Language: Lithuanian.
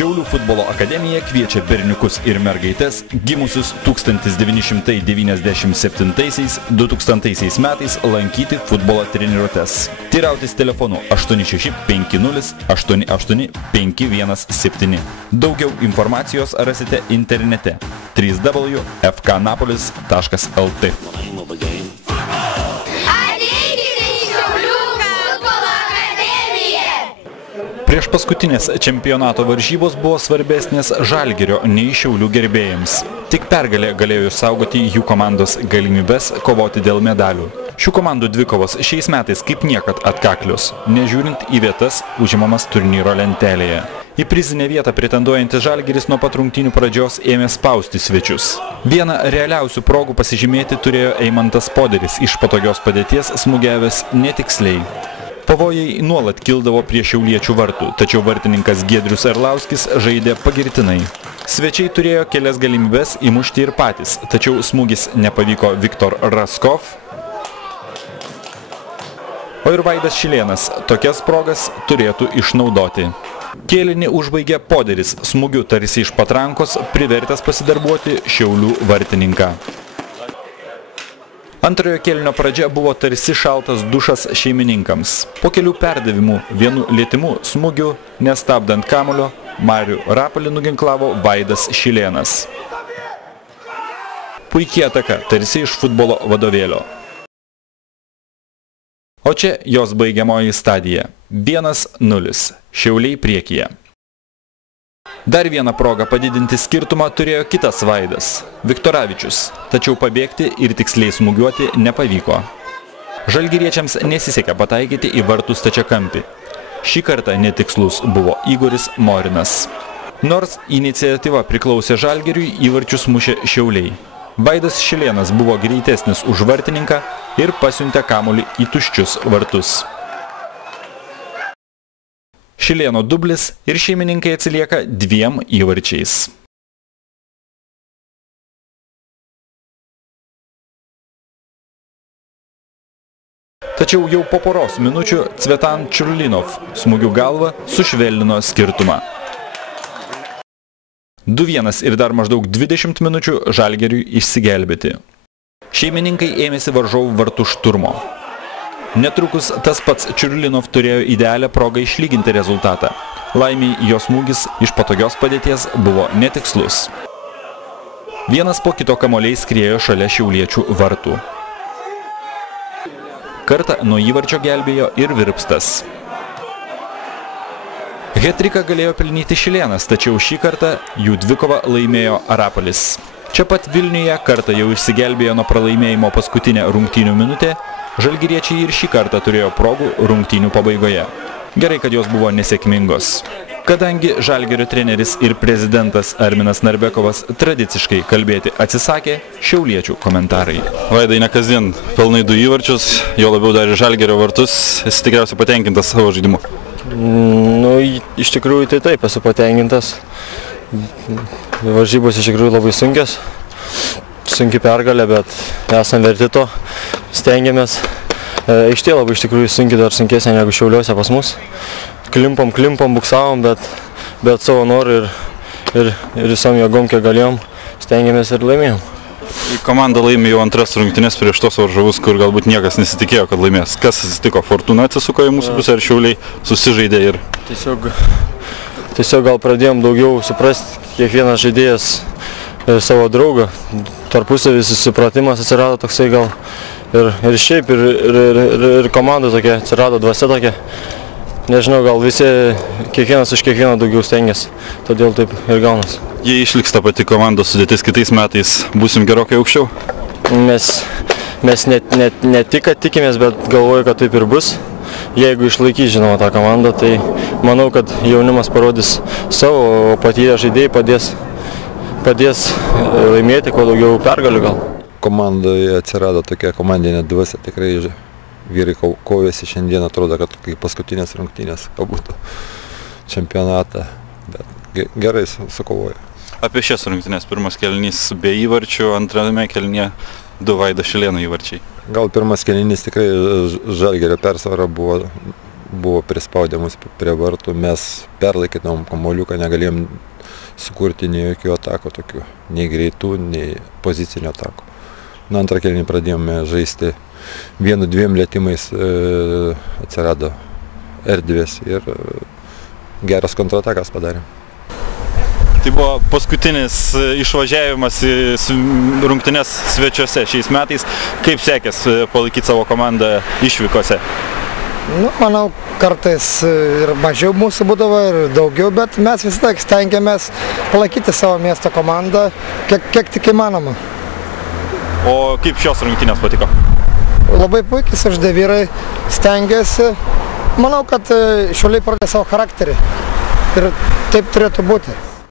Šiaulių futbolo akademija kviečia berniukus ir mergaites gimusius 1997–2000 metais lankyti futbolo treniruotes. Teirautis telefonu 8650 88 517. Daugiau informacijos rasite internete www.fknapolis.lt. Prieš paskutinės čempionato varžybos buvo svarbesnės Žalgirio nei Šiaulių gerbėjams. Tik pergalė galėjo išsaugoti jų komandos galimybes kovoti dėl medalių. Šių komandų dvikovos šiais metais kaip niekad atkaklios, nežiūrint į vietas užimamas turnyro lentelėje. Į prizinę vietą pretenduojantis Žalgiris nuo pat rungtynių pradžios ėmė spausti svečius. Vieną realiausių progų pasižymėti turėjo Eimantas Poderis, iš patogios padėties smūgiavęs netiksliai. Pavojai nuolat kildavo prie šiauliečių vartų, tačiau vartininkas Giedrius Arlauskis žaidė pagirtinai. Svečiai turėjo kelias galimybes įmušti ir patys, tačiau smūgis nepavyko Viktor Raskov. O ir Vaidas Šilėnas tokias progas turėtų išnaudoti. Kėlinį užbaigė Poderis, smūgiu tarsi iš patrankos, privertęs pasidarbuoti Šiaulių vartininką. Antrojo kėlinio pradžia buvo tarsi šaltas dušas šeimininkams. Po kelių perdavimų, vienu lietimu smūgiu, nestabdant kamulio, Marių Rapalį nuginklavo Vaidas Šilėnas. Puikiai ataka, tarsi iš futbolo vadovėlio. O čia jos baigiamoji stadija. 1-0. Šiauliai priekyje. Dar vieną progą padidinti skirtumą turėjo kitas Vaidas, Viktoravičius, tačiau pabėgti ir tiksliai smūgiuoti nepavyko. Žalgiriečiams nesisekė pataikyti į vartų stačiakampį. Šį kartą netikslus buvo Igoris Morinas. Nors iniciatyva priklausė Žalgiriui, įvarčius mušė Šiauliai. Vaidas Šilėnas buvo greitesnis už vartininką ir pasiuntė kamuolį į tuščius vartus. Šilėno dublis ir šeimininkai atsilieka 2 įvarčiais. Tačiau jau po poros minučių Cvetan Čiurlinov smūgių galva sušvelnino skirtumą. 2-1 ir dar maždaug 20 minučių Žalgiriui išsigelbėti. Šeimininkai ėmėsi varžovų vartų šturmo. Netrukus tas pats Čiurlinov turėjo idealią progą išlyginti rezultatą. Laimiai jo smūgis iš patogios padėties buvo netikslus. Vienas po kito kamuoliai skriejo šalia šiauliečių vartų. Kartą nuo įvarčio gelbėjo ir Virpstas. Hetriką galėjo pelnyti Šilėnas, tačiau šį kartą jų dvikovą laimėjo Rapalis. Čia pat Vilniuje kartą jau išsigelbėjo nuo pralaimėjimo paskutinę rungtynių minutę. Žalgiriečiai ir šį kartą turėjo progų rungtynių pabaigoje. Gerai, kad jos buvo nesėkmingos. Kadangi Žalgirio treneris ir prezidentas Arminas Narbekovas tradiciškai kalbėti atsisakė, šiauliečių komentarai. Vaidai, ne kasdien pelnai 2 įvarčius, jo labiau dar ir Žalgirio vartus. Esi tikriausiai patenkintas savo žaidimu? Iš tikrųjų tai taip, esu patenkintas. Varžybos iš tikrųjų labai sunkios. Sunki pergalė, bet esam verti to, stengiamės. Aikštė labai iš tikrųjų sunki, dar sunkesnė negu Šiauliuose pas mus. Klimpom, buksavom, bet savo norų ir visom jėgom, kiek galėjom, stengiamės ir laimėjom. Komanda laimė jau antras rungtynes prieš tos varžovus, kur galbūt niekas nesitikėjo, kad laimės. Kas atsitiko? Fortuna atsisuko į mūsų pusę, ar Šiauliai susižaidė ir... Tiesiog gal pradėjom daugiau suprasti kiekvienas žaidėjas savo draugą, tarpusavį susipratimas atsirado toksai gal ir šiaip ir komanda tokia atsirado, dvasia tokia. Nežinau, gal visi kiekvienas už kiekvieną daugiau stengiasi, todėl taip ir gaunas. Jei išliks ta pati komandos sudėtis kitais metais, būsim gerokai aukščiau? Mes ne tik, kad tikimės, bet galvoju, kad taip ir bus. Jeigu išlaikys, žinoma, tą komandą, tai manau, kad jaunimas parodys savo, patyrę žaidėjai padės laimėti kuo daugiau pergalių gal. Komandoje atsirado tokia komandinė dvasia, tikrai vyrai kovėsi šiandien, atrodo, kad kaip paskutinės rungtynės, galbūt čempionatą, bet gerai sukovojo. Apie šias rungtynės, pirmas kėlinys be įvarčių, antrame kėlinyje 2 Vaido Šilėno įvarčiai. Gal pirmas kėlinys tikrai Žalgirio persvara buvo buvo prispaudę mus prie vartų, mes perlaikytom kamuoliuką, negalėjom sukurti nei jokių atakų tokių, nei greitų, nei pozicinio atakų. Antrą kėlinį pradėjome žaisti 1-2 lietimais, atsirado erdvės ir geras kontratakas padarėm. Tai buvo paskutinis išvažiavimas į rungtynes svečiuose šiais metais. Kaip sekės palaikyti savo komandą išvykose? Manau, kartais ir mažiau mūsų būdavo, ir daugiau, bet mes visada stengiamės palaikyti savo miesto komandą, kiek tik įmanoma. O kaip šios rungtynės patiko? Labai puikiai sužaidė vyrai, stengiasi. Manau, kad Šiauliai parodė savo charakterį ir taip turėtų būti.